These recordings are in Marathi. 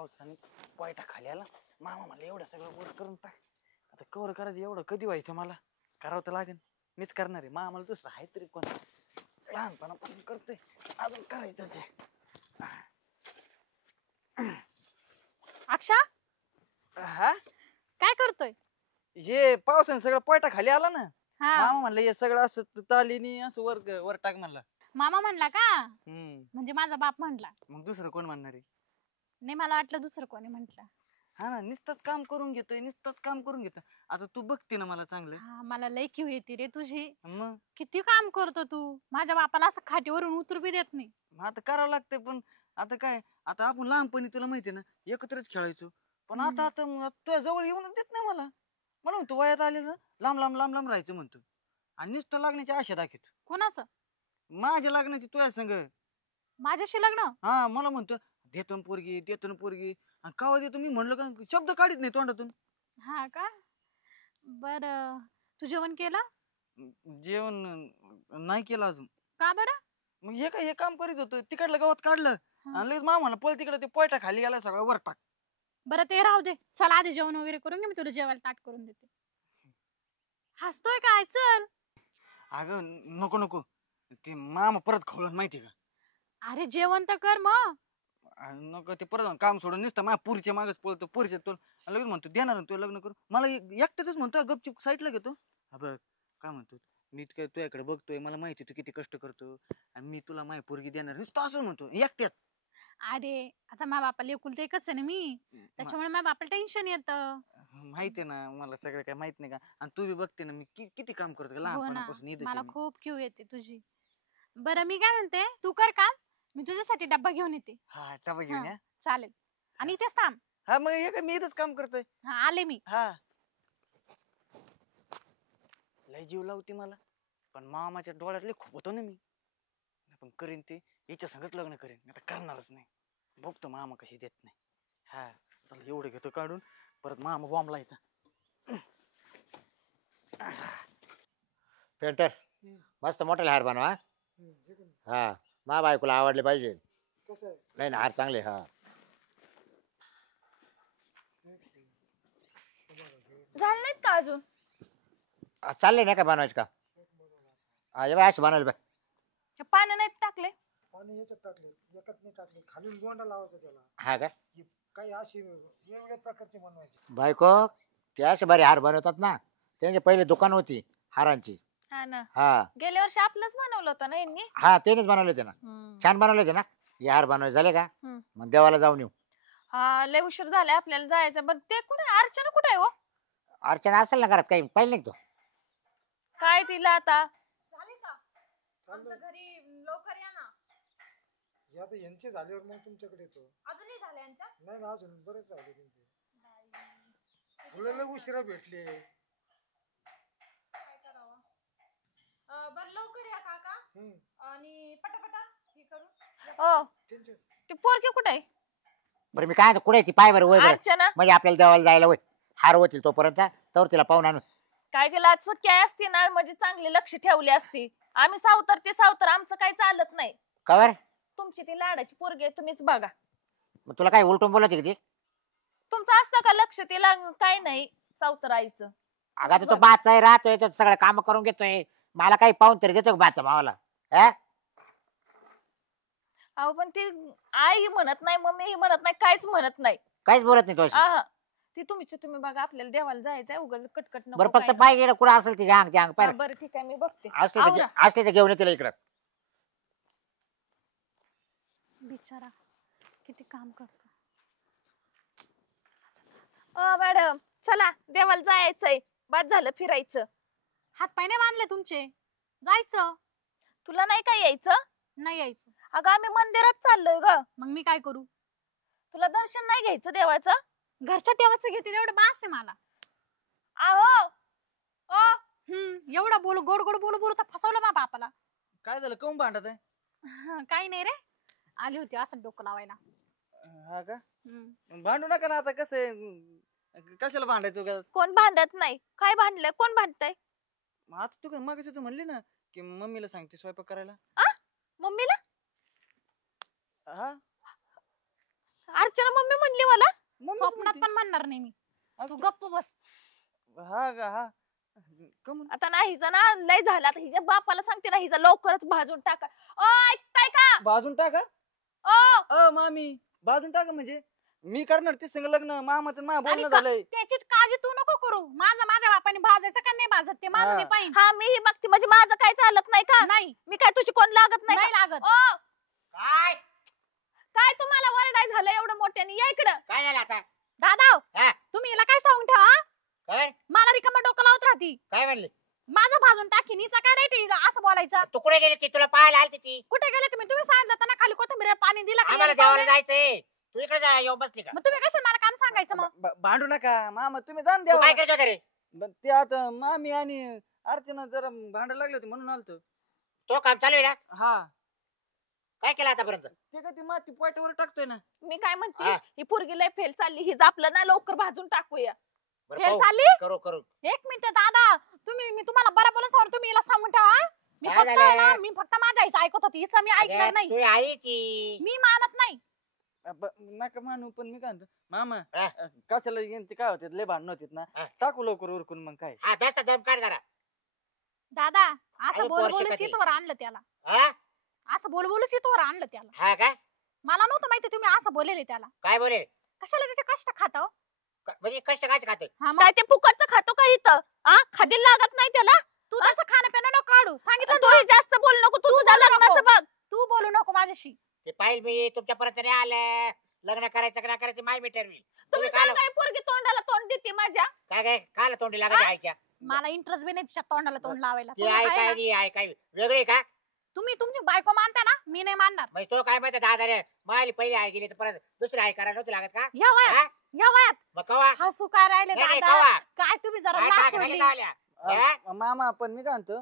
पावसाने पोयटा खाली आला. मामा मला एवढं सगळं वर करून टाक. आता कवर करायचं एवढं कधी व्हायचं मला करावं तर लागेल. मीच करणार आहे. मामाला दुसरं आहे तरी कोण लहानपणापासून करतोय अजून करायचंच आहे. अक्षा हा काय करतोय? हे पावसाने सगळं पोयटा खाली आला ना. हा मामा म्हणलं हे सगळं असं तालीनी असं वर वर टाक म्हणला. मामा म्हणला का? हम्म म्हणजे माझा बाप म्हणला. मग दुसरं कोण म्हणणार आहे? नाही मला वाटलं दुसरं कोणी म्हंटल. हा ना नुसतंच काम करून घेतोय नुसतंच काम करून घेतोय. आता तू बघते ना मला चांगलं. हा मला लय क्यू येते रे तुझी. मग किती काम करतो तू. माझ्या बापाला असं खाटीवरून उतरू बी देत नाही. आता करावं लागतंय पण आता काय आता आपण लहानपणी तुला माहिती ना एकत्रच खेळायचो. पण आता आता तुझ्या जवळ येऊन देत नाही मला. मला म्हणतो वयात आले ना लांब लांब लांब लांब राहायचं म्हणतो. आणि नुसतं लागण्याची आशा दाखवतो. कोणाचं? माझ्या लग्नाची तुझ्या संग. माझ्याशी लग्न? हा मला म्हणतो देतो ना पोरगी देतो ना पोरगी. आणि कावा देतो मी म्हणलं का शब्द काढीत नाही तोंडातून. हा का? बर तू जेवण केलं? जेवण नाही केलं अजून. का बरं? मग हे काय हे काम करीत होतो तिकडलं गवत काढलं आणि लगेच मामाला पळ तिकडे ते पोयटा खाली गेला सगळं वर टाक. बरं ते राहू दे. चल आधी जेवण वगैरे करून घे मी तुला जेवायला ताट करून देते. हसतोय काय? चल. अगं नको नको ते मामा परत खावलं माहिती का? अरे जेवण तर कर मग. नको ते परत काम सोडून नुसतं माझ्या पुरीच्या मागच पळतो पुरीच्या तो लगेच म्हणतो देणार ना तू लग्न करू. मला एकट्यातच म्हणतो गपचूप साईडला घेतो. हा बघ काय म्हणतो मी काय तुझ्याकडे बघतोय मला माहिती तू किती कष्ट करतो आणि मी तुला माझी पोरगी देणार नुसतं असं म्हणतो एकट्यात. अरे आता माझ्या बापाला एकुलते एकच आहे ना मी. त्याच्यामुळे माझ्या बापाला टेन्शन येतं. माहिती ना मला सगळं काय माहित नाही का आणि तू बी बघते ना मी किती काम करतो हो ना लहानपणापासून इथंच मला आहे मी. खूप क्यू येते तुझी. बरं मी काय म्हणते तू कर काम. मी तुझ्यासाठी डब्बा घेऊन येते. हा डबा घेऊन हा, या. चालेल. आणि इथेच थांब. हा मग हे काय मी इथंच काम करतोय. हा आले मी. हा लय जीव लावती मला पण मामाच्या डोळ्यातले खूप होतो ना मी. पण करीन ते हिच्या संगच लग्न करीन आता करणारच नाही. बघतो मामा कशी देत नाही. हा चल एवढं घेतो काढून परत मामा बॉम्ब लायचा. पेंटर मस्त मोठे हार बनवा. हा मा बायकोला आवडले पाहिजे. नाही ना हार चांगले. हा झाले नाहीत का अजून? चालले नाही का बनवायचं का? हा असं बनवलं हे पानं नाहीत टाकले? पाणी याच्यात टाकले एकच नाही टाकले खालून गोंडा लावायचा त्याला. हा का? काही अशी वेगवेगळ्या प्रकारचे बनवायचे. बायको ते असे बरे हार बनवतात ना. त्यांची पहिले दुकान होती हारांची. हा ना हा गेल्या वर्षी आपलंच बनवलं होतं ना यांनी. हा तेनेच बनवले होते ना. छान बनवले होते ना. हे हार बनवायचे झाले का? मग देवाला जाऊन येऊ. हा लय उशीर झालाय आपल्याला जायचं. बरं ते कुठे अर्चना कुठे आहे हो? अर्चना असेल ना घरात काही पाहिलं नाही तो. काय तिला आता झाले का? आमच्या घरी लवकर या ना. या तर यांचे झाल्यावर मग तुमच्याकडे येतो. अजूनही झाले यांच्या? नाही ना अजून बरेच राहिले त्यांचे. तुला लय उशिरा भेटले. काय करावं? बरं लवकर या काका. आणि पटापटा हे करू. हो त्यांचे ती पोरगी कुठे आहे? बरं मी काय कुठे ती पाय बरं वय बरं. अर्चना म्हणजे आपल्याला देवाला जायला वय हार होतील तोपर्यंत तर तिला पाहून आणू. काय तिला सख्या असती ना म्हणजे चांगली लक्ष ठेवली असती. आम्ही सावतर ते सावतर आमचं काही चालत नाही. कवर तुमची ती लाडाची पोरगी आहे तुम्हीच बघा. मग तुला काय उलटून बोलत की ती? तुमचं असतं का लक्ष? तिला काय नाही सावतर आईचं. अगं आता तो बाचा राहतोय तो सगळं काम करून घेतोय. मला काही पाहून तरी देतो बाचा मावाला. अहो पण ती आई म्हणत नाही मम्मी म्हणत नाही काहीच म्हणत नाही. काहीच बोलत नाही तो. आहा ती तुम्ही बघा आपल्याला देवाला जायचंय उगाच कटकट नको. बरं फक्त काय पाय गेलं कुठं असेल ती अंग नको. हा, बरं ठीक आहे मी बघते. असले तर घेऊन येते इकडं. बिचारा किती काम करतो. मॅडम चला देवाला जायचंय. बाद झालं फिरायचं. हात पाय नाही बांधले तुमचे? जायचं. तुला नाही काय यायचं? नाही यायचं. अगं आम्ही मंदिरात चाललोय ग. मग मी काय करू? तुला दर्शन नाही घ्यायचं देवाचं? घरच्या देवाचं घेते तेवढं बास आहे मला. आहो एवढा बोल गोड गोड बोलू बोलू तर फसवलं मा बापाला. काय झालं कोण भांडत आहे? काही नाही रे. आली होती असं डोकं लावायला. हा का भांडू नका ना आता कसं कशाला भांडायचो का? कोण भांडत नाही. काय भांडलंय? कोण भांडतय? आता तू काय मग म्हणली ना की मम्मीला सांगते स्वयंपाक करायला. मम्मीला? हा अर्चना मम्मी म्हणली मला. मम्मीच स्वप्नात म्हणते. पण म्हणणार नाही मी. अहो, तू गप्प बस. हा का हा कमून आता ना हिचं ना लय झालं, आता हिच्या बापाला सांगते ना हिचं लवकरच भाजून टाका. ओ ऐकताय का? भाजून टाका. ओ मामी भाजून टाका म्हणजे मी करणार ते संग लग्न मामाचं माझं आणि बोलणं का- झालंय. त्याची काळजी तू नको करू. माझ्या बापाने भाजायचं का नाही भाजत ते माझं हा. ते पाहिजे. हा मी ही बघते म्हणजे माझं काय चालत नाही का? नाही मी काय तुझी कोण लागत नाही नाही का? लागत. ओ काय काय तुम्हाला वरडाय झालं एवढं मोठ्याने? या इकडं. काय झालं आता दादा हा. तुम्ही हिला काय सांगून ठेवा हा? काय मला रिकामा डोकं लावत राहती. काय म्हणली माझं भाजून टाकी नीचा काय रेट असं बोलायचं. तू कुठे गेली ती तुला पाहायला आलती ती कुठे गेले तुम्ही सांगितलं होतं ना खाली कोथिंबीर पाणी दिलं का आम्हाला नाही? देवाला जायचंय तू इकडे जा येऊन बसली का मग तुम्ही कशा मला काम सांगायचं मग? भांडू नका मामा तुम्ही जाण तू द्या. काय करत होता रे ते आता मामी आणि अर्चना जरा भांडायला लागले होते म्हणून आलतो. तो काम चालू आहे ना हा काय केलं आतापर्यंत ते का ती माती पोटावर टाकतोय ना. मी काय म्हणते हा. ही पोरगी लय फेल चालली, हिज आपलं ना लवकर भाजून टाकूया. बरं फेल पाहू. चालली. करू करू एक मिनिट दादा मी तुम्हाला बरं बोलून सांगतो. तुम्ही हिला सांगून ठेवा हा? मी काय फक्त झालं? आहे ना मी फक्त माझ्या आईचं ऐकत होती. हिचं मी ऐकणार अगं, नाही. तू आई ती मी मानत नाही. नका मानू पण मी काय म्हणतो मामा हा. कशाला यांचे काय होते लय भांडण होते ना. हा. टाकू लवकर उरकून मग काय. हा त्याचा दम काढ जरा दादा अरे असं बोल पोर बोल शिकत शीतवर आणलं त्याला. हा असं बोल बोल शीतवर आणलं त्याला. हा काय मला नव्हतं माहिती तुम्ही असं बोलले त्याला. काय बोले कशाला त्याचे कष्ट खातो म्हणजे कष्ट काय खाते हा मग काय ते फुकटचं खातो का इथं? आ खादी लागत नाही त्याला? तू त्याचं खाणं पिणं नको काढू. सांगितलं तू ना. ही जास्त बोल नको, तू तुझ्या बोलू नको. लग्नाचं बघ. तू बोलू नको माझ्याशी. ते पाहिजे मी तुमच्या परत नाही आलं लग्न करायचं का नाही करायचं माय मी ठरवी तुम्ही काय सांगा ही पोरगी तोंडाला तोंड देते माझ्या. काय काला तोंडी लागत आईच्या मला इंटरेस्ट बी नाही तिच्या तोंडाला तोंड लावायला. ती तुम्ही आई आहे काय ना? नाही आई काय वेगळी का तुम्ही तुमची बायको मानता ना मी नाही मानणार. म्हणजे तो काय माहिती दादा रे मायली पहिली आई गेली तर परत दुसरी आई करायला नव्हती लागत का या वयात हा? या वयात मग कवा हसू काय राहिले नाही, नाही, दादा. कवा काय तुम्ही जरा काय लाज टाक- सोडली. टाक- टाकल्या? हा? मामा पण मी काय म्हणतो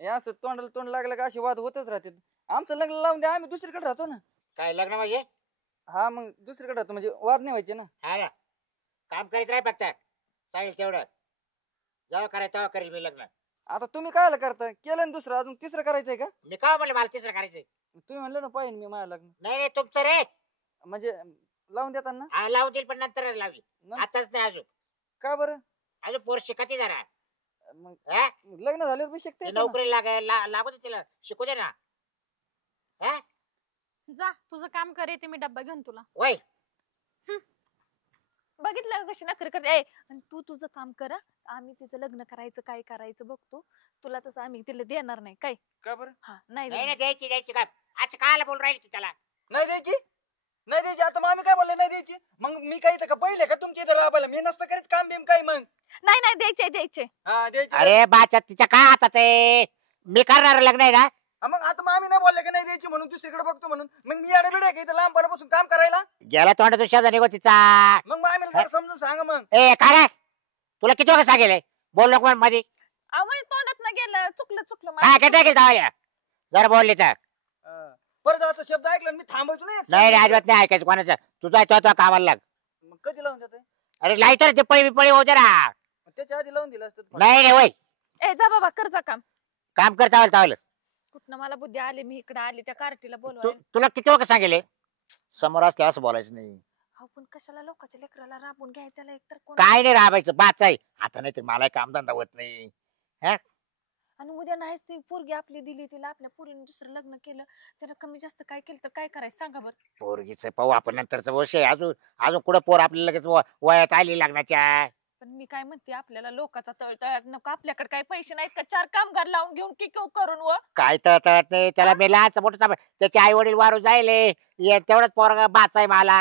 हे असं तोंडाला तोंड लागलं का असे वाद होतच राहते. आमचं लग्न लावून द्या आम्ही दुसरीकडे राहतो ना. काय लग्न म्हणजे हा मग दुसरीकडे राहतो म्हणजे वाद नाही व्हायचे ना. हा ना काम करीत राह फक्त सांगेल तेवढं जेव्हा करायचं तेव्हा करेल मी लग्न आता तुम्ही काय करता केलं ना दुसरं अजून तिसरं करायचंय का? मी का म्हणलं मला तिसरं करायचंय तुम्ही म्हणलं ना पाहिजे मी माझं लग्न नाही नाही तुमचं रे म्हणजे लावून देतात ना. हा लावून देईल पण नंतर लावली न- आताच नाही अजून का बरं अजून पोर शिकती जरा मग हा? लग्न झाल्यावर बी ती शिकते ना. नोकरी लागू दे तिला शिकू दे ना हा जा तुझं काम कर येते मी डब्बा घेऊन तुला. वय बघितलं का कशी नखरे करते? आणि तू तुझं काम कर हा. आम्ही तिचं लग्न करायचं काय करायचं बघतो. तुला तसं आम्ही तिला देणार नाही काय. का बरं हा नाही नाही ना देणार. द्यायची काय असं कायला बोल राहिली तू त्याला नाही द्यायची नाही द्यायची. आता मामी काय बोलले नाही द्यायची मग मी काय इथं का पहिले का तुमच्या इथं राबायला मी नसतं करीत काम बिम काय मग. नाही नाही द्यायचे द्यायचे. हा द्यायची. अरे बाच्या तिच्या काय हातात आहे मी करणार लग्न आहे ना हा, मग आता मामी नाही बोलले का नाही द्यायची म्हणून दुसरीकडे बघतो म्हणून मग मी याडे बिडे का इथं लांबपणापासून काम करायला. गेला तोंड तू शब्द निघो तिचा मग मामीला जरा समजून सांगा मग. ए काय रे? तुला किती वेळा सांगेल बोल नको मध्ये अहो माझ्या तोंडात न गेलं चुकलं काय माझं. काय टाकेल जाऊया जर बोलली तर हा. परत आता शब्द ऐकला आणि मी थांबायचो नाही. नाही रे अजिबात नाही ऐकायचं कोणाचं तुझा तो कामाला लाग मग कधी लावून देत अरे लाईतर ते पळी बिपळी होऊ दे ना त्याच्या आधी लावून दिलं असतं. नाही रे वय ए जा बाबा कर जा काम. काम कर चावल चावल कुठनं मला बुद्धी आली, मी इकडे आली त्या कार्टीला बोलवायला. तुला किती वेळा सांगेल समोर असले असं बोलायचं नाही अहो पण कशाला लोकांच्या लेकराला राबून घ्याय त्याला एकतर कोण. काय नाही राबायचं बाच आहे आता नाही तर मला कामधंदा होत नाही आणि उद्या नाहीच ती पोरगी आपली दिली तिला आपल्या पोरीने दुसरं लग्न केलं त्याला कमी जास्त काय केलं तर काय करायचं सांगा बरं. पोरगीच पाहू आपण नंतरचं वर्ष आहे अजून अजून कुठं पोर आपल्याला लगेच वयात आली लग्नाच्या पण मी काय म्हणते आपल्याला लोकांचा तळतळाट नको. आपल्याकडे काय पैसे नाहीत का 4 कामगार लावून घेऊन की करून व काय तर नाही त्याला मी लहानच मोठं त्याचे आई वडील वारून जायले तेवढंच पोरगा बाच आहे मला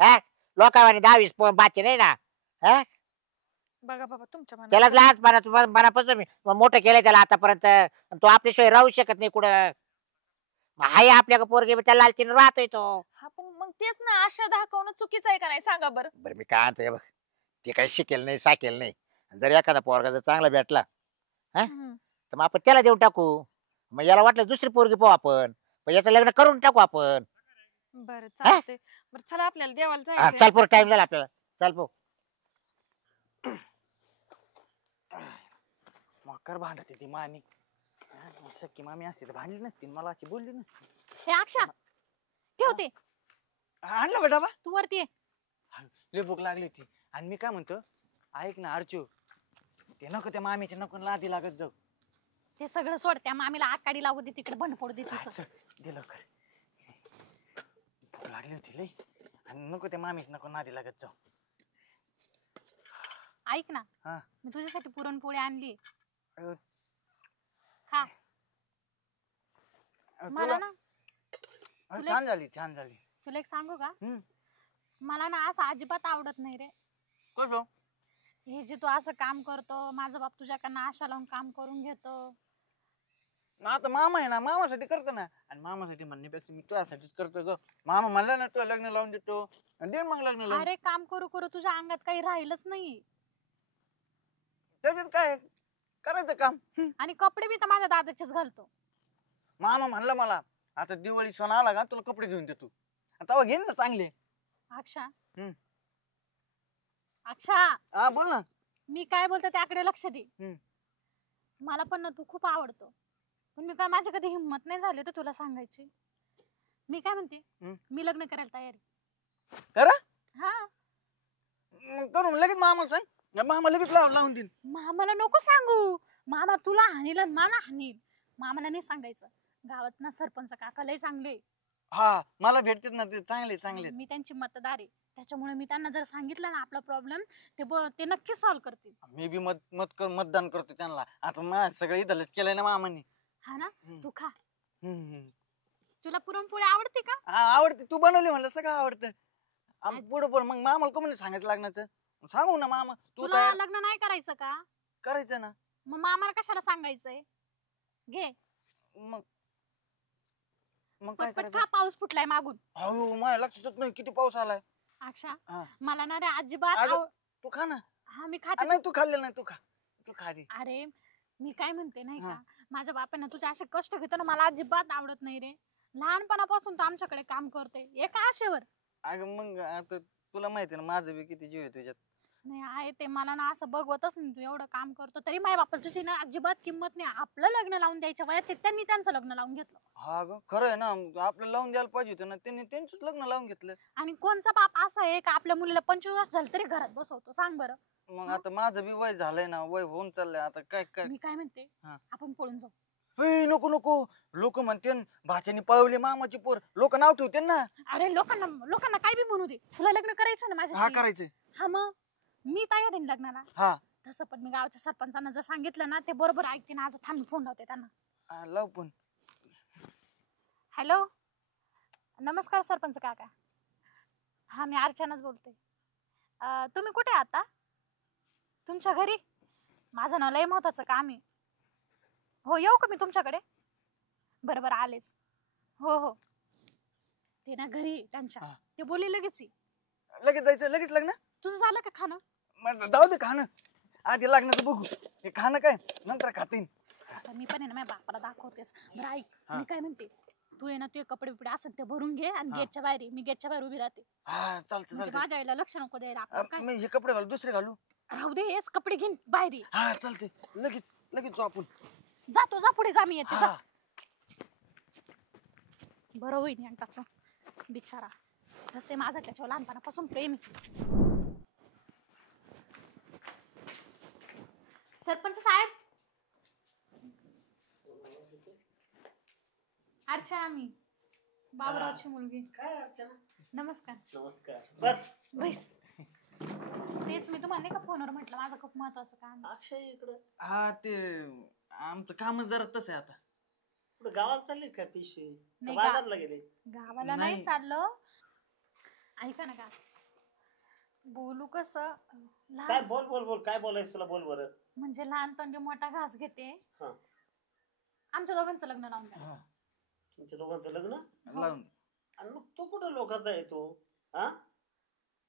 हा लोकांनी 10-20 बाचे नाही ना हा बघा बाबा तुमच्या मनात. त्यालाच लहान मनापासून मी मोठं केलंय त्याला आतापर्यंत आणि तो आपल्याशिवाय राहू शकत नाही कुठं हाय आपल्या पोरगे त्याला लालचीने राहतोय तो हा पण मग तेच ना आशा दाखवणं चुकीचं आहे का नाही सांगा बरं. बरं मी काय म्हणतोय बघ ते काही शिकेल नाही साकेल नाही जर एखादा पोरगा जर चांगला भेटला हम्म. तर मग आपण त्याला देऊन टाकू मग याला वाटलं दुसरी पोरगी पाहू आपण पण याचं लग्न करून टाकू आपण बरं चालतंय. बरं चला आपल्याला देवाला हा, जायचं. चल पोर टाइम झाला आपल्याला चल पो मकर भांडते ती मामी. सख्खी मामी असते तर भांडली नसती मला अशी बोलली नसती. हे अक्षा ठेवते. आणला बा डबा. तू वरती ये. लय भूक लागली होती. आणि मी काय म्हणतो, ऐक ना अर्चू, ते नको त्या मामीच्या नको लादी लागत जाऊ. ते सगळं सोड, त्या मामीला आकाडी लागू दे, तिकडे भंड पडू दे तिचं. दे लवकर. भूक लागली होती लय. आणि नको त्या मामीच्या नको नादी लागत जाऊ. ऐक ना, हा. मी तुझ्यासाठी पुरणपोळी आणली. अं, खा. मला ना छान झाली छान झाली. तुला एक सांगू का, हम्म. मला ना असं अजिबात आवडत नाही रे. कसं? हे जे तू असं काम करतो, माझा बाप तुझ्याकडनं आशा लावून काम करून घेतो. आता मामा आहे ना, मामासाठी करतो ना. आणि मामासाठी म्हणण्यापेक्षा मी तुझ्यासाठीच करतो ग. मामा म्हणला ना तुला लग्न लावून देतो, आणि दे मग लग्न लावून. अरे काम करू करू तुझ्या अंगात काही राहिलंच नाही. त्याच्यात काय करायचं काम. आणि कपडे बी तर माझ्या दादाचेच घालतो. मामा म्हणला मला आता दिवाळी सण आला का तुला कपडे घेऊन देतो. तेव्हा घेईन ना चांगले. अक्षा, हम्म. अक्षा, हा बोल ना. मी काय बोलते त्याकडे लक्ष दे. हम्म. मला पण ना तू खूप आवडतो, पण मी काय माझ्या कधी हिंमत नाही झाली तर तुला सांगायची. मी काय म्हणते, हम्म. मी लग्न करायला तयार आहे. करा हा, मग करून लगेच मामा सांग. या मामा लगेच लावून देईन. मामाला नको सांगू. मामा तुला हानील आणि मला हानील. मामाला नाही सांगायचं. गावात ना सरपंच काका लय चांगले. हा मला भेटतात ना ते चांगले चांगले. मी त्यांची मतदार आहे, त्याच्यामुळे मी त्यांना जर सांगितलं ना आपला प्रॉब्लेम, ते नक्की सॉल्व्ह करतील. मी बी मतदान करतो त्यांना. आता माझं सगळं इथलंच केलंय ना मामाने. हा ना, तू खा. हम्म. तुला पुरणपोळी आवडते का? हा आवडते. तू बनवली म्हणलं सगळं आवडतं. पुढं पण मग मामाला कोण सांगायचं लागणार. सांगू ना मामा तू तुला तयार लग्न नाही करायचं का? करायचं ना. मग मामाला कशाला सांगायचंय? घे मग मग काय पटपट करायचं. खा, पाऊस फुटलाय मागून. अहो माझ्या लक्षातच नाही किती पाऊस आलाय. अक्षा, हा. मला ना रे अजिबात अगं, तू खा ना. हा मी खाते. नाही तू खाल्लं नाही. तू खा. तू खा दे. अरे मी काय म्हणते नाही हा. का, माझ्या बापाने तुझे असे कष्ट घेतो ना, मला अजिबात आवडत नाही रे. लहानपणापासून तो आमच्याकडे काम करते एका आशेवर. अगं मग आता तुला माहिती ना माझं बी किती जीव आहे तुझ्यात. नाही आहे ते, मला ना असं बघवतच नाही. तू एवढं काम करतो तरी माझ्या बापाला तुझी ना अजिबात किंमत नाही. आपलं लग्न लावून द्यायच्या वयात त्यांनी त्यांचं लग्न लावून घेतलं. हा ग खरं आहे ना. आपल्याला लावून द्यायला पाहिजे होतं ना. त्यांनी त्यांचंच लग्न लावून घेतलं. आणि कोणचा बाप असा आहे का आपल्या मुलीला 25 वर्ष झालं तरी घरात बसवतो? सांग बरं. मग आता माझं बी वय झालंय ना. वय होऊन चाललंय आता काय काय. मी काय म्हणते, हा. आपण पळून जाऊ. नको नको. लोक म्हणते भाच्याने पळवली मामाची पोर. लोक नाव ठेवते ना. अरे लोकांना काय बी म्हणू दे, तुला लग्न करायचं ना हा माझ्याशी? करायचंय. हा मग मी तयार आहे लग्नाला. हा तसं पण मी गावच्या सरपंचांना जर सांगितलं ना, ते बरोबर ऐकते ना. आज थांब, फोन लावते त्यांना. लाव पण. हॅलो, नमस्कार सरपंच काका. हा मी अर्चनाच बोलते. तुम्ही कुठे आता? तुमच्या घरी? माझं ना लय महत्वाचं काम आहे. हो येऊ का मी तुमच्याकडे? बरोबर आलेच. हो हो, ते ना घरी त्यांच्या. हा. ते बोलले लगेच ये. लगेच जायचं लगेच लग्न. तुझं झालं का खाणं? मग जाऊ दे खाणं. आधी लग्नाचं बघू. हे खाणं काय नंतर खातीन. आता मी पण आहे ना माझ्या बापाला दाखवतेस. बरं ऐक, हा. मी काय म्हणते, तू आहे ना तुझे कपडे बिपडे असेल ते भरून घे आणि हा. गेटच्या बाहेर ये. मी गेटच्या बाहेर उभी राहते. हा चालतं म्हणजे चालतं. माझ्या आईला लक्ष नको द्यायला. आपण काय मी हे कपडे घालू दुसरे घालू. राहू दे, हेच कपडे घेऊन बाहेर ये. हा चालते. लगेच लगेच जाऊ आपण. जातो, जा पुढे जा, मी येते. जा. हा. बरं होईल यांटाचं बिचारा. तसे माझं त्याच्यावर लहानपणापासून प्रेम आहे. सरपंच साहेब, अर्चना मी बाबूरावची मुलगी. काय अर्चना? नमस्कार. नमस्कार. बस बस. तेच मी तुम्हाला नाही का फोनवर म्हटलं माझं खूप महत्वाचं काम आहे. अक्षय इकडं हा ते आमचं कामच जरा तसं आहे आता. कुठं गावाला चालले काय पिशवी? नाही का का? बाजारला गेले? गावाला नाही. नाही चाललं. ऐका ना का, बोलू कसं काय लहान, बोल बोल बोल. काय बोलायचं तुला? बोल बरं. म्हणजे लहान तोंडी मोठा घास घेते. हा. आमच्या दोघांचं लग्न लावून द्या. हा, तुमच्या दोघांचं लग्न? लावून. आणि मग तो कुठं लोकांचा येतो? हा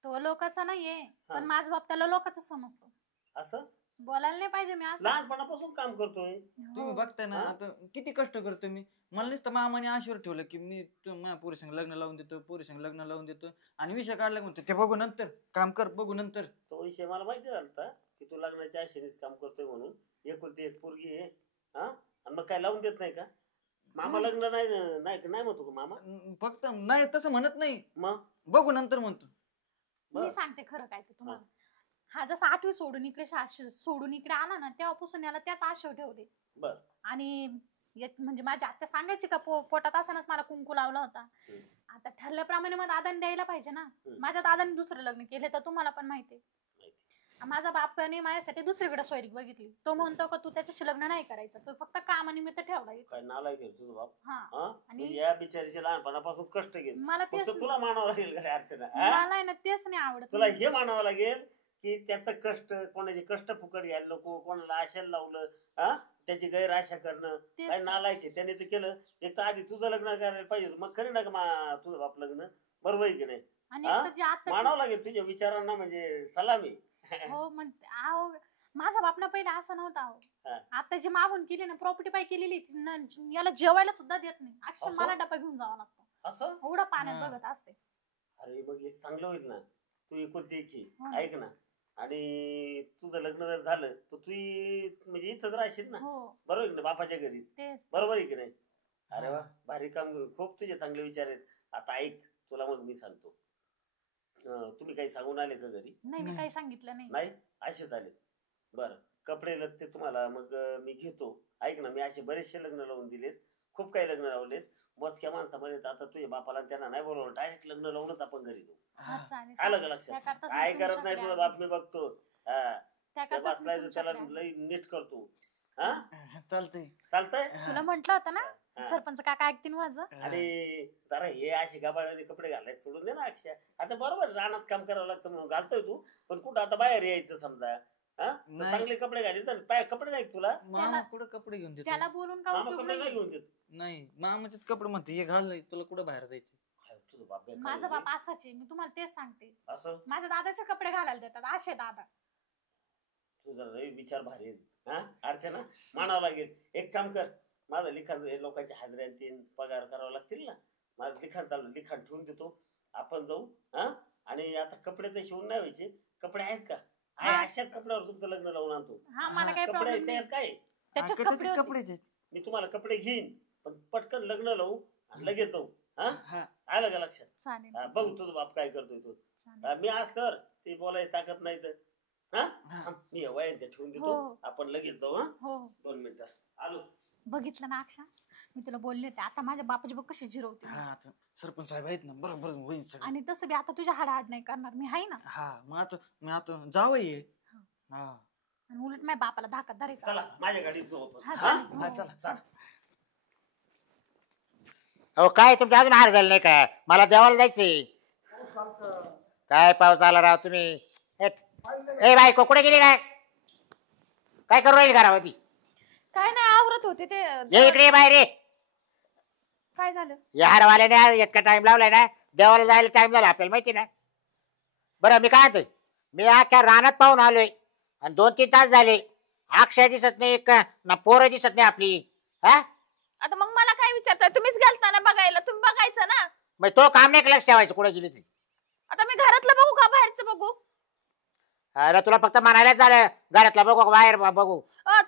तो लोकांचा नाहीये, हा. पण माझा बाप त्याला लोकांच समजतो. असं बोलायला नाही पाहिजे मी असं. लहानपणापासून काम करतोय. तुम्ही हो. बघताय ना हा? आता किती कष्ट करतो मी. मला नुसतं मामाने आशेवर ठेवलं की मी माझ्या पोरी संग लग्न लावून देतो. पोरी संग लग्न लावून देतो. आणि विषय काढला म्हणतो ते बघू नंतर. काम कर बघू नंतर. तो विषय मला माहिती झालता की तू लग्नाच्या आशेनेच काम करतोय म्हणून. एकुलती एक पोरगी आहे. हा आणि मग काय लावून देत नाही का? मामा लग्न नाही नाही म्हणतो का मामा? फक्त नाही तसं म्हणत नाही, मग बघू नंतर म्हणतो. मी सांगते खरं काय ते तुम्हाला. हा जसा 8वी सोडून इकडे सोडून इकडे आला ना तेव्हापासून याला त्याच आशेव ठेवले. बर. आणि म्हणजे माझी आत्या सांगायची का पोटात असतानाच मला कुंकू लावला होता. आता ठरल्याप्रमाणे मग दादाने द्यायला पाहिजे ना. माझ्या दादाने दुसरं लग्न केले तर तुम्हाला पण माहिती. माझा बापाने माझ्यासाठी दुसरीकडे सोयरीक बघितली. तो म्हणतो का तू त्याच्याशी लग्न नाही करायचं, तो फक्त कामानिमित्त ठेवला. काय नालायक आहे तुझा बाप. हा आणि या बिचारीचे लहानपणापासून कष्ट घेत मला तेच तुला मानावं लागेल का अर्चना? मला आहे ना तेच नाही आवडत. तुला हे मानावं लागेल की त्याचं कष्ट, कोणाचे कष्ट फुकट घ्यायला नको, कोणाला आशेला लावलं, त्याची गैरआशा करणं काय नालायक आहे. त्याने तर केलं. एक तर आधी तुझं लग्न करायला पाहिजे, मग खरं ना का तुझं बाप लग्न, बरोबर आहे की नाही? मानावं लागेल तुझ्या विचारांना, म्हणजे सलामी. हो म्हणते आहो, माझा बाप ना पहिले असं नव्हता. अहो आता जी मागून केली ना प्रॉपर्टी पाय केलेली याला जेवायला सुद्धा देत नाही. अक्षर मला डबा घेऊन जावा लागतो. असं एवढं पाण्यात बघत असते. अरे मग एक चांगलं होईल ना, तू एकूण देखी ऐक ना, आणि तुझं लग्न जर झालं तर तू म्हणजे इथंच राहशील ना, बरोबर आहे ना, बापाच्या घरी, बरोबर आहे की नाही? अरे वा, भारी काम, खूप तुझे चांगले विचार आहेत. आता ऐक, तुला मग मी सांगतो. तुम्ही काही सांगून आले का घरी? नाही, मी काही सांगितलं नाही. नाही, असेच आले. बरं, कपडे लत्ते तुम्हाला मग मी घेतो. ऐक ना, मी असे बरेचसे लग्न लावून दिलेत, खूप काही लग्न लावलेत. मोजक्या माणसामध्ये आता तुझ्या बापाला त्यांना नाही बोलवलं, डायरेक्ट लग्न लावूनच आपण घरी जाऊ. आलं का लक्षात? काय करत नाही तुझा बाप, मी बघतो. त्या बसलाय त्याला लई नीट करतो. चालतंय चालतंय. तुला म्हंटल होतं ना सरपंच काका ऐकतील माझं. आणि जरा हे असे गाबाळाने कपडे घालायचे सोडून दे ना अक्षय. आता बरोबर रानात काम करावं लागतं म्हणून घालतोय तू, पण कुठं आता बाहेर यायचं समजा, चांगले कपडे घालायचे. कपडे नाही तुला? मामा कुठं कपडे घेऊन देतो? त्याला बोलून का मामा कपडे नाही घेऊन देत. नाही, मामाचेच कपडे म्हणते, हे घाल, तुला कुठं बाहेर जायचं? माझा बाप असाच आहे, मी तुम्हाला तेच सांगते. असं माझ्या दादाचे कपडे घालायला देतात असे दादा. तुझा विचार भारी आहे अर्चना, मानावं लागेल. एक काम कर, माझं लिखाण, लोकांच्या हाजऱ्यांचे पगार करावं लागतील ना, माझं लिखाण चालू, लिखाण ठेवून देतो, आपण जाऊ. आणि आता कपडे तर शिवून नाही व्हायचे, कपडे आहेत का? अशाच कपड्यावर तुमचं लग्न लावून आणतो. कपडे त्यात काय कपडे मी तुम्हाला कपडे घेईन, पण पटकन लग्न लावू आणि लगेच जाऊ. आलं का लक्षात? बघू तुझं बाप काय करतोय तो. मी आज कर ते बोलायची ताकद नाही तर मी वयान ते ठेवून देतो, आपण लगेच जाऊ. 2 मिनिटं आलो. बघितलं ना अक्षा, मी तुला बोलले होते. आता माझ्या बापाची बघ कशी जिरवते. सरपंच साहेब आहेत ना, बरोबर होईल सगळं. आणि तसं बी आता तुझ्या हाड नाही करणार, मी आहे ना. मग मी आता जावई. आणि उलट माझ्या बापाला धाकात धरायचं. चला माझ्या गाडीत चला. हो काय तुमच्या अजून हार झाले नाही काय? मला देवाला जायचंय. काय पाऊस आला राव तुम्ही. ए बायको कुठे गेली? काय करू राहील घरामध्ये? काय नाही, आवरत होते ते. ये इकडे बाहेर रे. काय झालं? या हारवाल्याने इतका टाइम लावलाय ना, देवाला जायला टाइम झाला आपल्याला माहिती ना. बरं मी काय म्हणतोय, मी अख्ख्या रानात पाहून आलोय आणि 2-3 तास झाले, अक्षय दिसत नाही ना, पोरं दिसत नाही आपली. आता मग मला काय विचारताय? तुम्हीच गेलता ना बघायला, तुम्ही बघायचं ना. मग तो काम नाही लक्ष ठेवायचं कुठे गेली ती. आता मी घरातलं बघू का बाहेरचं बघू? अरे तुला फक्त म्हणायला झालं घरातला बघू बाहेर बघू.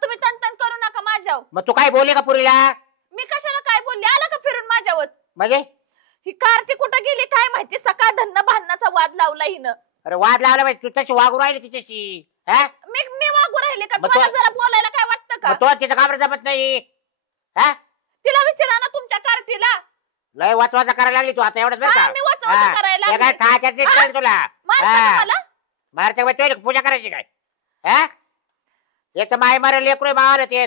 तुम्ही तन करू नका माझ्यावर. मग तू काय बोलली का पुरीला? मी कशाला काय बोलली? आला का फिरून माझ्यावर? म्हणजे ही कारती कुठं गेली काय माहिती, सकाळ धन्न भांडणाचा वाद लावला हिनं. अरे वाद लावला पाहिजे, तू तशी वागू राहिली तिच्याशी. मी वागू राहिले का? तुम्हाला जरा बोलायला काय वाटतं का? तो तिचं काम जमत नाही. तिला विचारा ना तुमच्या कारतीला. लय वाचवाचा करायला लागली तू आता एवढंच बरं का? मी वाचवाचा करायला लागले. काय ठाच्यात नीट तुला मारच्या वेळी पूजा करायची काय? एक तर माय मारा लेकरू मावाला ते.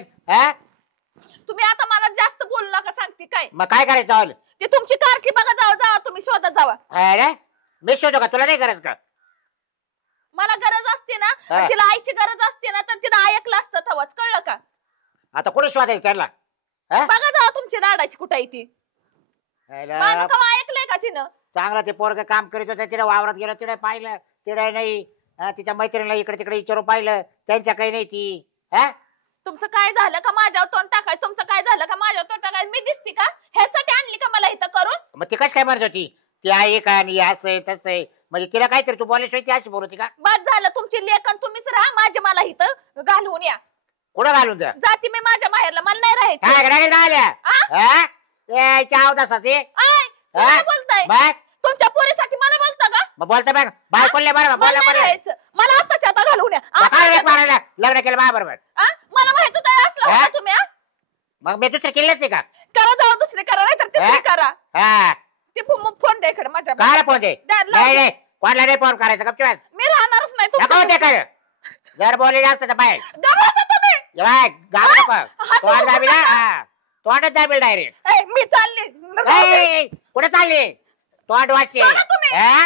तुम्ही आता मला जास्त बोलू नका सांगते काय. मग काय करायचं? ते तुमची कारती बघा, जावा तुम्ही शोधत जावा. अरे मी शोधू का? तुला नाही गरज का? मला गरज असते ना, तिला आईची गरज असते ना, तर तिला ऐकलं असतं तेव्हाच. कळलं का? आता कुठे शोधायचं त्याला? बघा जावा तुमची दाडाची कुठे आहे ती. माझं कवा ऐकलंय का तिनं? चांगलं ते पोरग काम करीत होतं, तिला वावरात गेलं, तिला पाहिलं, तिला नाही. तिच्या मैत्रिणीला इकडे तिकडे विचारू पाहिलं, त्यांच्या काही नाही ती. तुमचं काय झालं का माझ्यावर तोंड टाकाय? तुमचं काय झालं का माझ्यावर तोंड टाकाय? मी दिसती का? ह्यासाठी आणली का मला इथं करून? मग ती कशी काय म्हणत होती? ती आहे का आणि असं आहे तसं आहे, म्हणजे तिला काहीतरी तू बोलायची ती अशी बोलत होती का? बाद झालं तुमची लेखन, तुम्हीच राहा, माझे मला इथं घालवून या. कुठं घालून द्या जाती मी माझ्या माहेरला, मला नाही राहायचं. काय करायला आल्या हा ए चावदासाठी आय, हा? काय बोलताय बघ तुमच्या पोरीसाठी मला बोलता का? मग बोलता बघ बायकोले बरं मला बोला नाही बरं राहायचं. मला आताच्या आता घालून या. काय आता- मारायला लग्न केलं बा बरोबर मला माहित होतं असलं हा? होतं तुम्ही हा? मग मी दुसरं केलंच नाही का करा जाऊ दुसरी करा नाही तर हा? तिसरी करा. हा ते फोन द्या इकडे माझ्या काय फोन दे द्या, नाही लाव. नाही कोणाला नाही फोन करायचा गपचूप मी राहणारच नाही नको तुमच्या ते कर जर बोलले जास्त तर बाय गप्प तुम्ही. गाव हात तोंड उघडू दाबीला नका. हा तोंडच दाबील डायरेक्ट ए, मी चालली राहू दे. कुठे चालली तोंड वाचते सोडा तुम्ही. हा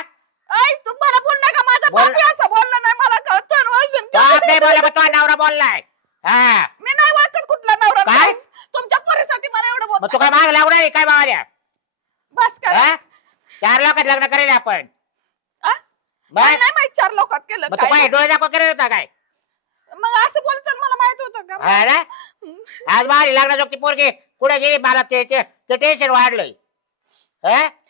ऐ, तुम्हाला बोल नका माझा बोल. बाप असं बोलला नाही मला कळतं वाजून. तो आप नाही बोला तो नवरा बोललाय हा मी नाही वाटत कुठला नवरा काय? नाही. तुमच्या पोरीसाठी मला एवढं मग तू बोलता. काय माग लावणार आहे काय बावऱ्या बस करा. हा 4 लोकात लग्न करेल आपण आ? मला मग नाही माहित 4 लोकात केलं मग तू काय. काय डोळे दाखव करेल होता काय मग असं बोलतात मला माहित होतं का? हा ना आज बाहेर लग्न जोगती पोरगी कुठे गेली मला ते टेन्शन वाढलंय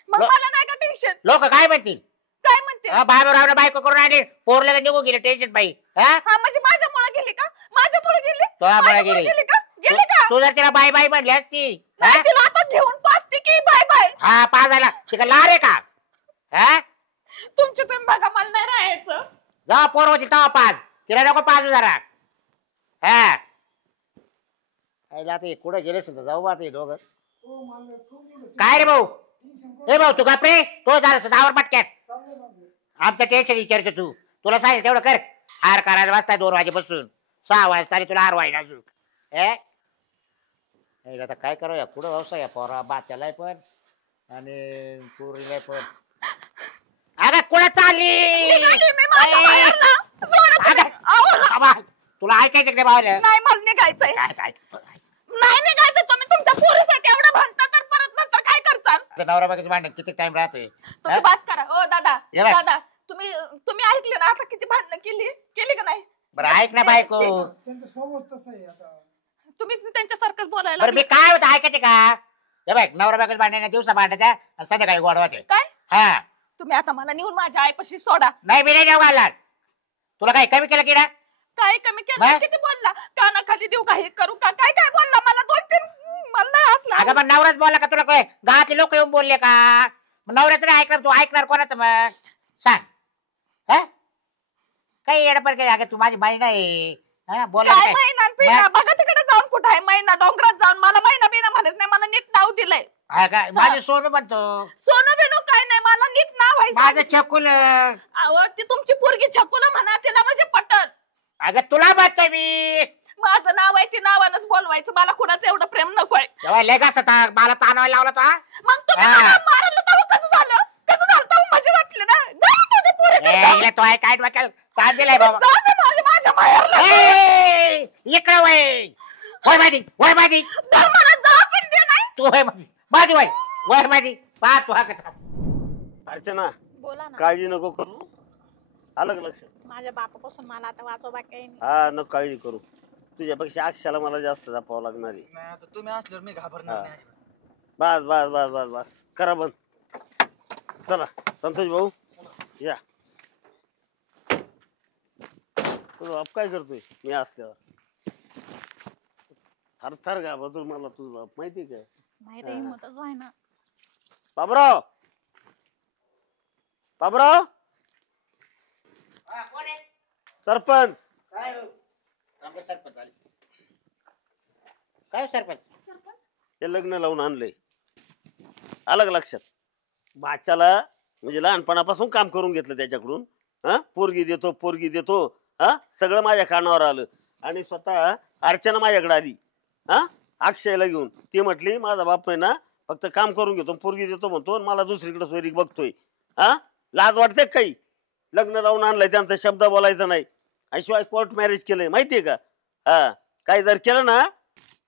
मग मला नाही का टेन्शन. लोक काय म्हणतील काय म्हणते? बाहेर रावणं बायको करून आली पोर लगेच निघून गेले टेन्शन बाई हा हा म्हणजे माझ्यामुळे गेली का? माझ्यामुळे गेली? तुझ्यामुळे माझ्यामुळे गेली. गेली का? गेली का? तू जर तिला बाय बाय म्हणली असती नाही, तिला आता घेऊन पाचते की बाय बाय. हा पाजायला तिकडे लार आहे का हा तुमची तुम्ही बघा मला नाही राहायचं. जेव्हा पोर होती तेव्हा पाच तिला नको पाजू जरा हा आता हे कुठं गेले सुद्धा जाऊ बा ते दोघं हो मला खूप मोठं काय रे भाऊ टेन्शन ए भाऊ तू गप रे तो झाला दावर पटक्यात चाललंय माझं. आमचं टेन्शन विचारतो तू तुला सांगेल तेवढं कर हार करायला वाजता 2 वाजेपासून 6 वाजता तरी तुला हार व्हायला अजून आता काय करावं पुढं व्यवसाय पोरा बात्याला पण आणि पुरीला पण अगं कुठं चालली निघाली मी माझ्या ए, माहेरला. सोडा तुम्ही. अगं, अहो, बाबा, तुला ऐकायचं का बाहेर नाही मला निघायचंय. काय काय नाही निघायचं. तुम्ही तुमच्या पोरीसाठी एवढं भांडता तर परत नंतर काय करताल? नवरा बायकोचं भांडण किती टाइम राहते तुम्ही बस करा. ओ दादा ये बाय. दादा तुम्ही ऐकले ना आता किती भांडणं केली का नाही? बरं ऐक ना बायको त्यांचा स्वभाव तसा आहे आता. तुम्ही त्यांच्यासारखंच बोलायला बरं मी लागले. काय होतं ऐकायचे का हे बघ नवरा बायकोचं भांडण दिवसा भांडायच्या आणि संध्याकाळी गोडवाचे काय? हा तुम्ही आता मला नेऊन माझ्या आईपाशी सोडा. नाही मी नाही देऊ घालणार तुला काय कमी केलं किडा काय कमी केलं? बाय. किती बोलला? कानाखाली देऊ काही करू का? काय काय बोलला मला 2-3 मला नाही असला. अगं मग नवराच बोलला का तुला काय गावातले लोक येऊन बोलले का मग नवऱ्याचं नाही ऐकणार तू ऐकणार कोणाचं मग सांग हा काही येडपर काय अगं तू माझी बाई नाही हा बोला काय काय महिना न पिना? बघा तिकडे जाऊन कुठं आहे महिना डोंगरात जाऊन मला महिना बिना म्हणत नाही. मला नीट नाव दिलंय. हा काय माझे सोनं म्हणतो सोनं बिनू काय नाही. मला नीट नाव आहे. माझं चकुल अहो ती तुमची पोरगी छकुला म्हणा तिला म्हणजे पटल. अगं तुला म्हणतोय मी माझं नाव आहे ती नावानच बोलवायचं. मला कुणाचं एवढं प्रेम नकोय. तेव्हा लेगास होता मला ताणवायला लावला तो हा? मग तुम्ही हा. मला मारायला तेव्हा कसं झालं? कसं झालं तेव्हा मजा वाटली ना? जा ना तुझ्या पोरीकडे ए, जा. इला तो आहे काय डोक्याला ताण दिलाय बाबा जा ना माझ्या माहेरला. ए, इकडं वय वय माझी धर मला जा पण दे नाही. तू वय माझी वय माझी पहा तू हा कथा अर्चना बोला ना. काळजी नको करू आलं का लक्षात माझ्या बापापासून मला आता वाचवा काही नाही. हा नको काळजी करू तुझ्यापेक्षा अक्षाला मला जास्त जपावं लागणार आहे नाही आता तुम्ही असल्यावर मी घाबरणार हा. नाही अजिबात. बस बस बस बस बस करा बंद चला संतोष भाऊ या तुझा बाप काय करतोय मी असल्यावर थर थर घाबरतो मला तुझा बाप माहिती काय नाही रे हिंमतच व्हाय ना. बाबराव बाबराव सरपंच सरपंच आले काय सरपंच हे लग्न लावून आणलंय आलं का लक्षात बाच्याला म्हणजे लहानपणापासून काम करून घेतलं त्याच्याकडून हा पोरगी देतो हा सगळं माझ्या कानावर आलं आणि स्वतः अर्चना माझ्याकडे आली हा अक्षयला घेऊन ती म्हटली माझा बाप आहे ना फक्त काम करून घेतो पोरगी देतो म्हणतो आणि मला दुसरीकडे सोयरी बघतोय हा लाज वाटते काही लग्न लावून आणलंय त्यांचा शब्द बोलायचा नाही आणि शिवाय कोर्ट मॅरेज केलंय माहितीये का हा काही जर केलं ना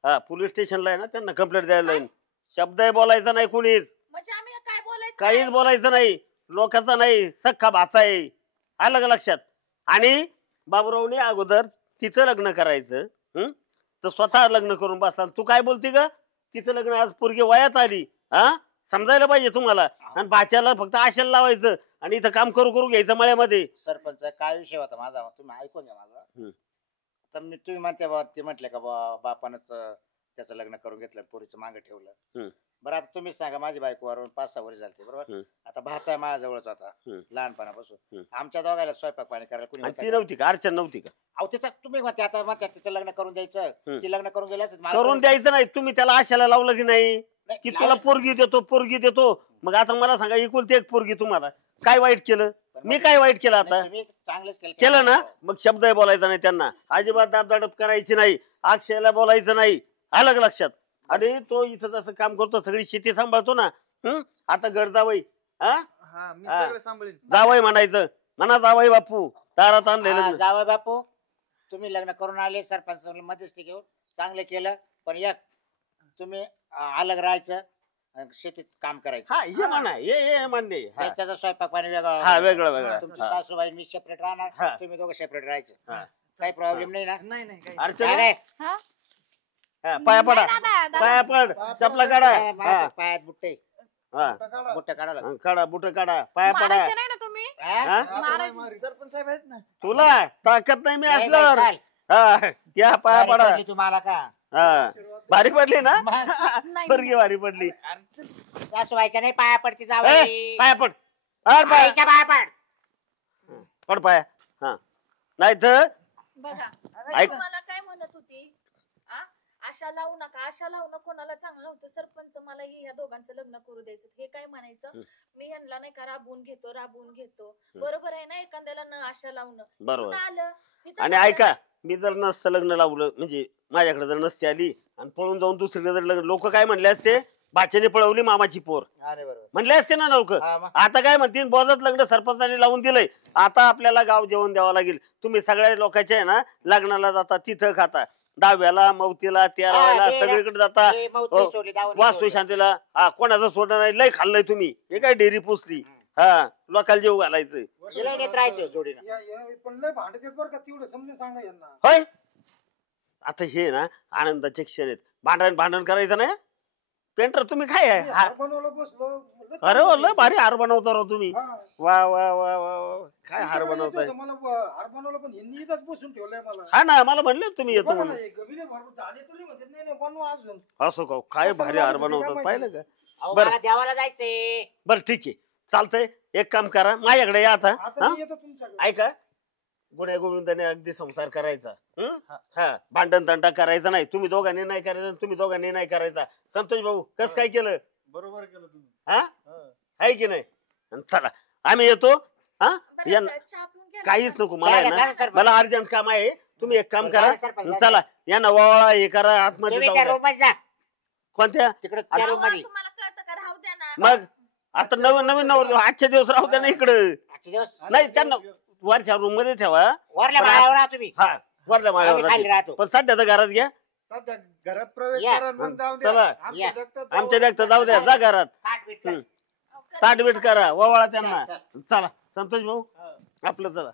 हा पोलीस स्टेशनला आहे ना त्यांना कंप्लेंट द्यायला लागेल शब्दही बोलायचा नाही कुणीच म्हणजे आम्ही काय बोलायचं? काहीच बोलायचं नाही लोकांचा नाही सख्खा भाचा आहे आलं का लक्षात आणि बाबुरावने अगोदर तिचं लग्न करायचं तर स्वतः लग्न करून बसला तू काय बोलते ग तिचं लग्न आज पोरगी वयात आली हा समजायला पाहिजे तुम्हाला आणि बाच्याला फक्त आशेला लावायचं आणि इथं काम करू घ्यायचं मळ्यामध्ये सरपंच काय विषय होता माझा तुम्ही ऐकून घ्या माझा आता तुम्ही म्हणते बा ते म्हटले का बा बापानच त्याचं लग्न करून घेतलं पोरीचं मागं ठेवलं. बरं आता तुम्हीच सांगा, माझी बायकोवरून 5-6 वर्ष झाली बरोबर. आता भाचा आहे माझ्याजवळच होता लहानपणापासून. आमच्या दोघायला स्वयंपाक पाणी करायला कोणी ती नव्हती का अर्चना नव्हती का? अहो तिचं तुम्ही म्हणते आता म्हणते तिचं लग्न करून द्यायचं. ती लग्न करून गेल्याच करून द्यायचं नाही. तुम्ही त्याला आशाला लावलं की नाही की तुला पोरगी देतो. मग आता मला सांगा, एकुलती एक पोरगी तुम्हाला काय वाईट केलं? मी काय वाईट केलं आता? चांगलंच केलं ना. मग शब्द बोलायचा नाही त्यांना, अजिबात दाबदाडप करायची नाही, अक्षयला बोलायचं नाही. आलं लक्षात? आणि तो इथं जसं काम करतो, सगळी शेती सांभाळतो ना. आता घर जावई जावई म्हणायचं, म्हणा जावई बापू दारात आणलेलं. जावई बापू तुम्ही लग्न करून आले, सरपंच मध्यस्थी घेऊन चांगलं केलं. पण एक तुम्ही अलग राहायचं, शेतीत काम करायचं. हे म्हणा, हे मान्य आहे. त्याचा स्वयंपाक पाणी वेगळा. हा वेगळं. तुमची सासूबाई मी सेपरेट राहणार, तुम्ही दोघं सेपरेट राहायचं. काही प्रॉब्लेम नाही ना? नाही अर्चना पाया पडा, पाया पड, चपला काढा. पायात बुट्टे बुट्ट काढा, काढा बुट काढा, पाया पडा. मारायचे नाही ना तुम्ही? सरपंच साहेब आहेत ना. तुला ताकद नाही मी असल्यावर. या पाया पडा. तुम्हाला का भारी पडली ना? नाही. पोरगी भारी पडली. सासूबाईच्या नाही पाया पडती जावई. पाया पड, आईच्या पाया पड. पड पाया. हा नाही तर बघा ऐक. मला काय म्हणत होती, आशा लावू नका, आशा लावू नका, कोणाला चांगलं होतं सरपंच, मला या दोघांचं लग्न करू द्यायचं. हे काय म्हणायचं, मी ह्यांना नाही का राबवून घेतो. बरोबर आहे ना? एखाद्याला न आशा लावणं बरोबर. आलं. आणि ऐका, मी जर नसतं लग्न लावलं, म्हणजे माझ्याकडे जर नसती आली आणि पळून जाऊन दुसरीकडे जर लग्न, लोक काय म्हणले असते, भाच्याने पळवली मामाची पोर म्हणले असते ना लोक. आता काय म्हणतील, बोजात लग्न सरपंचाने लावून दिलंय, आता आपल्याला गाव जेवण द्यावं लागेल. तुम्ही सगळ्या लोकांच्या आहे ना लग्नाला जाता, तिथं खाता, दहाव्याला मौतीला 13व्याला सगळीकडे जाता, वास्तू शांतीला. कोणाचं सोडणार नाही. लय खाल्लंय तुम्ही. हे काय डेअरी पुसली. लोकांना जेव घालायचं. पण लय भांडत बरं का, तेवढं समजून सांगा यांना. होय, आता हे ना आनंदाचे क्षण आहेत. भांडण करायचं नाही. पेंटर तुम्ही काय आहे? अरे लय भारी हार बनवता राव तुम्ही. वा वा वा वा, काय हार बनवताय. मला हार बनवला, पण यांनी इथंच बसून ठेवलंय मला. हा ना, मला म्हणले तुम्ही येतो म्हणून. अजून असो का, काय भारी हार बनवतात पाहिलं का? बरं देवाला जायचंय. बरं ठीक आहे, चालतंय. एक काम करा, माझ्याकडे या आता. येतो तुमच्याकडे. ऐका, गुण्या गोविंदाने अगदी संसार करायचा. भांडण तंटा करायचा नाही. तुम्ही दोघांनी नाही करायचा. संतोष भाऊ कस काय केलं? बरोबर केलं तुम्ही. आहे की नाही? चला आम्ही येतो. काहीच नको मला आहे ना, मला अर्जंट काम आहे. तुम्ही एक काम करा, चला यांना वावळा हे करा, आतमध्ये जाऊ. कोणत्या? तुम्हाला कळतं का? राहू द्या ना. मग आता नवीन आजच्या दिवस राहू द्या ना इकडं. नाही, त्यांना वरच्या रूम मध्ये ठेवा. तुम्ही वरल्या माळ्यावर. पण सध्या तर घरात घ्या. सध्या घरात प्रवेश या. करा, मग जाऊ चला. द्या. आमच्या देखता जाऊ द्या, जा घरात. ताटबीट करा, ववाळा त्यांना. चला संतोष भाऊ आपलं चला.